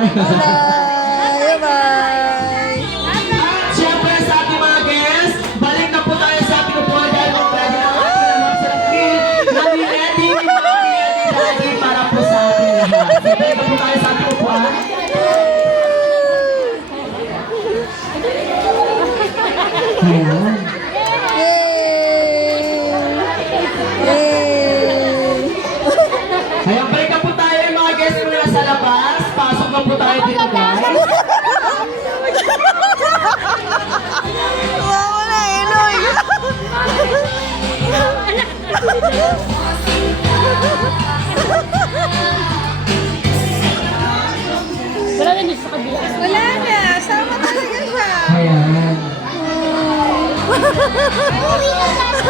Bye-bye! Siyempre sa ating mga guests, balik na po tayo sa ating upuan dahil mag-ready na ang ating mga sarapin. Nami-ready, mami-ready para po sa ating lahat. So, balik na po tayo sa ating upuan. Ayan. Ayan, balik na po tayo yung mga guests muna sa labas. Pasok na po tayo dito, guys. Wow na, Eloy! Wala na dito sa kabila. Wala na, sama talaga siya. Ayan. Uwi na tayo.